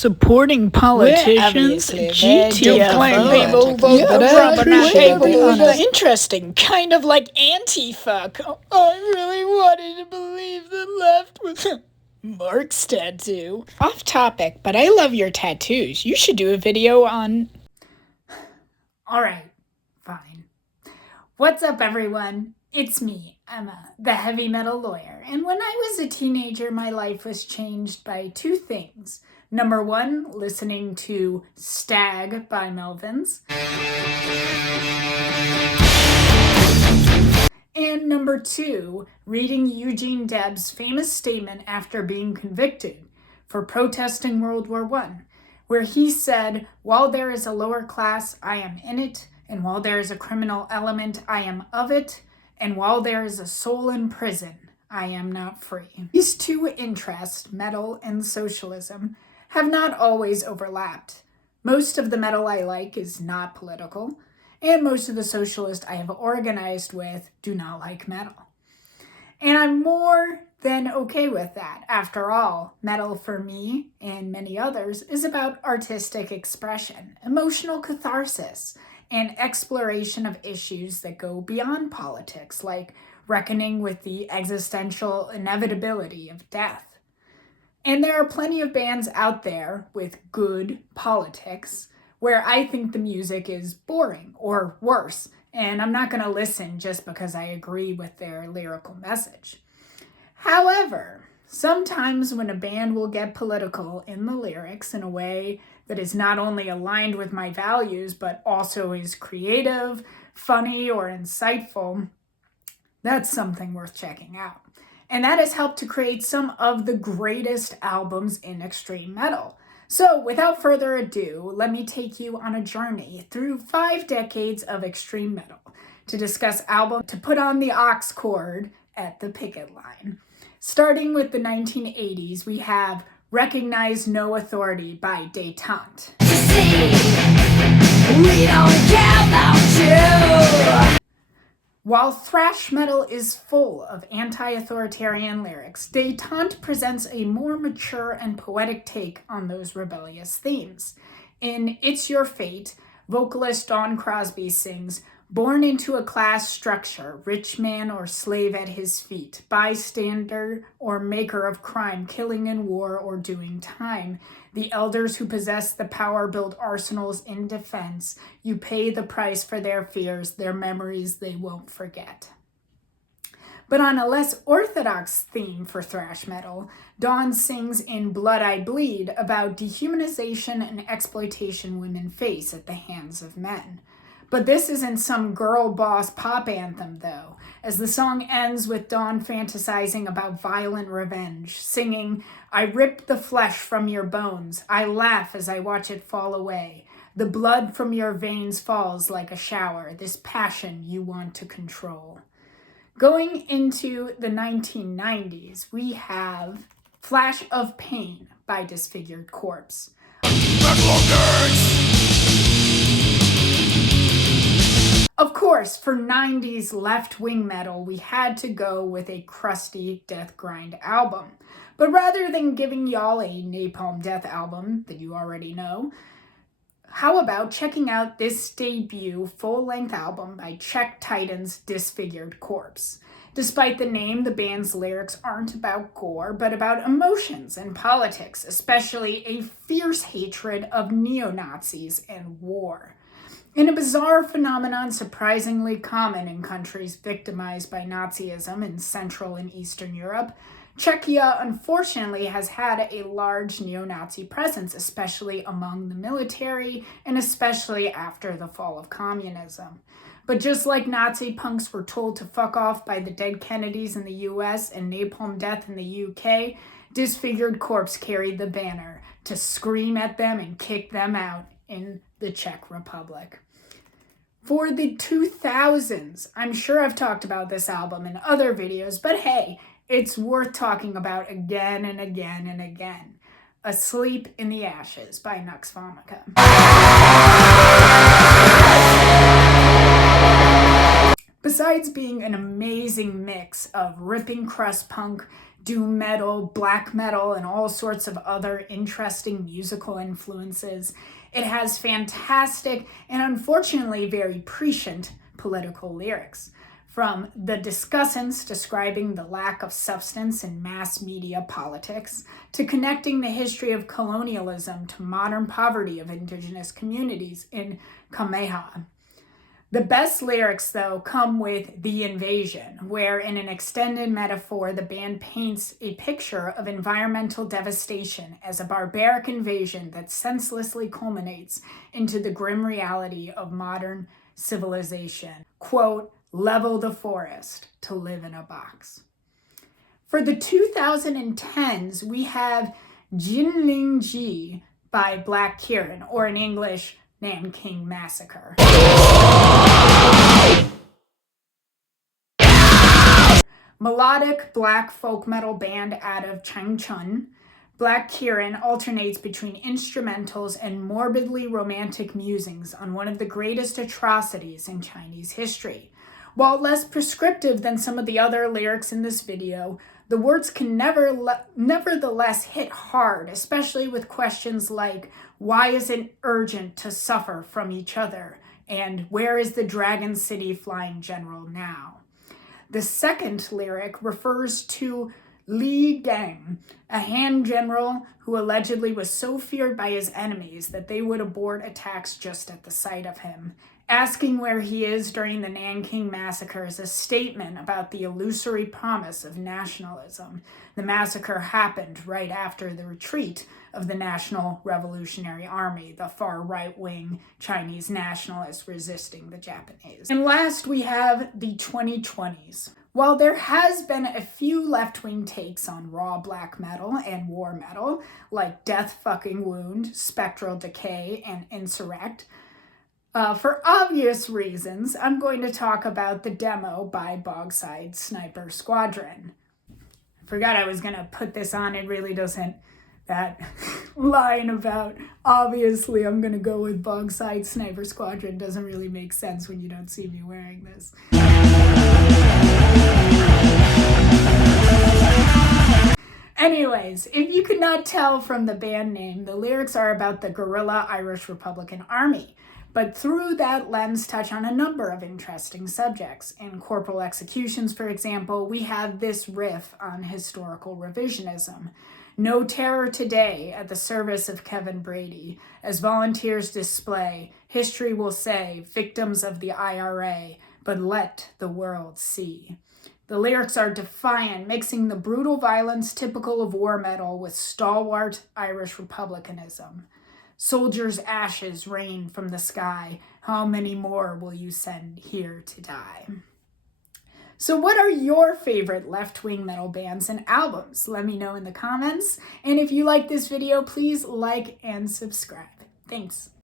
Supporting politicians, GTFO. Interesting, kind of like anti-fuck. Oh, I really wanted to believe the left was Mark's tattoo. Off topic, but I love your tattoos. You should do a video on... Alright, fine. What's up, everyone? It's me, Emma, the heavy metal lawyer. And when I was a teenager, my life was changed by two things. Number one, listening to Stag by Melvins. And number two, reading Eugene Debs' famous statement after being convicted for protesting World War I, where he said, "While there is a lower class, I am in it, and while there is a criminal element, I am of it, and while there is a soul in prison, I am not free." These two interests, metal and socialism, have not always overlapped. Most of the metal I like is not political, and most of the socialists I have organized with do not like metal. And I'm more than okay with that. After all, metal for me and many others is about artistic expression, emotional catharsis, and exploration of issues that go beyond politics, like reckoning with the existential inevitability of death. And there are plenty of bands out there with good politics where I think the music is boring or worse, and I'm not going to listen just because I agree with their lyrical message. However, sometimes when a band will get political in the lyrics in a way that is not only aligned with my values, but also is creative, funny, or insightful, that's something worth checking out. And that has helped to create some of the greatest albums in extreme metal. So without further ado, let me take you on a journey through 5 decades of extreme metal to discuss albums to put on the aux cord at the picket line. Starting with the 1980s, we have Recognize No Authority by Détente. We don't care about you. While thrash metal is full of anti-authoritarian lyrics, Détente presents a more mature and poetic take on those rebellious themes. In It's Your Fate, vocalist Dawn Crosby sings, "Born into a class structure, rich man or slave at his feet, bystander or maker of crime, killing in war or doing time. The elders who possess the power build arsenals in defense. You pay the price for their fears, their memories they won't forget." But on a less orthodox theme for thrash metal, Dawn sings in Blood I Bleed about dehumanization and exploitation women face at the hands of men. But this isn't some girl boss pop anthem, though, as the song ends with Dawn fantasizing about violent revenge, singing, "I rip the flesh from your bones. I laugh as I watch it fall away. The blood from your veins falls like a shower, this passion you want to control." Going into the 1990s, we have Flash of Pain by Disfigured Corpse. Of course, for 90s left-wing metal, we had to go with a crusty death grind album. But rather than giving y'all a Napalm Death album that you already know, how about checking out this debut full-length album by Czech Titans Disfigured Corpse? Despite the name, the band's lyrics aren't about gore, but about emotions and politics, especially a fierce hatred of neo-Nazis and war. In a bizarre phenomenon surprisingly common in countries victimized by Nazism in Central and Eastern Europe, Czechia unfortunately has had a large neo-Nazi presence, especially among the military and especially after the fall of communism. But just like Nazi punks were told to fuck off by the dead Kennedys in the US and Napalm Death in the UK, Disfigured Corpse carried the banner to scream at them and kick them out in the Czech Republic. For the 2000s, I'm sure I've talked about this album in other videos, but hey, it's worth talking about again and again and again. Asleep in the Ashes by Nux Vomica. Besides being an amazing mix of ripping crust punk, doom metal, black metal, and all sorts of other interesting musical influences. It has fantastic and unfortunately very prescient political lyrics. From the discussants describing the lack of substance in mass media politics, to connecting the history of colonialism to modern poverty of indigenous communities in Kameha. The best lyrics, though, come with The Invasion, where in an extended metaphor, the band paints a picture of environmental devastation as a barbaric invasion that senselessly culminates into the grim reality of modern civilization. Quote, level the forest to live in a box. For the 2010s, we have Jinling Ji by Black Kirin, or in English, Nanking Massacre. Melodic black folk metal band out of Changchun, Black Kirin alternates between instrumentals and morbidly romantic musings on one of the greatest atrocities in Chinese history. While less prescriptive than some of the other lyrics in this video, the words can nevertheless hit hard, especially with questions like, why is it urgent to suffer from each other? And where is the Dragon City Flying General now? The second lyric refers to Li Gang, a Han general who allegedly was so feared by his enemies that they would abort attacks just at the sight of him. Asking where he is during the Nanking Massacre is a statement about the illusory promise of nationalism. The massacre happened right after the retreat of the National Revolutionary Army, the far right-wing Chinese nationalists resisting the Japanese. And last, we have the 2020s. While there has been a few left-wing takes on raw black metal and war metal, like Death Fucking Wound, Spectral Decay, and Insurrect, for obvious reasons, I'm going to talk about the demo by Bogside Sniper Squadron. Forgot I was going to put this on. It really doesn't. That line about, obviously I'm going to go with Bogside Sniper Squadron doesn't really make sense when you don't see me wearing this. Anyways, if you could not tell from the band name, the lyrics are about the guerrilla Irish Republican Army, but through that lens touch on a number of interesting subjects. In Corporal Executions, for example, we have this riff on historical revisionism. No terror today at the service of Kevin Brady. As volunteers display, history will say, victims of the IRA, but let the world see. The lyrics are defiant, mixing the brutal violence typical of war metal with stalwart Irish republicanism. Soldiers' ashes rain from the sky. How many more will you send here to die? So what are your favorite left-wing metal bands and albums? Let me know in the comments. And if you like this video, please like and subscribe. Thanks.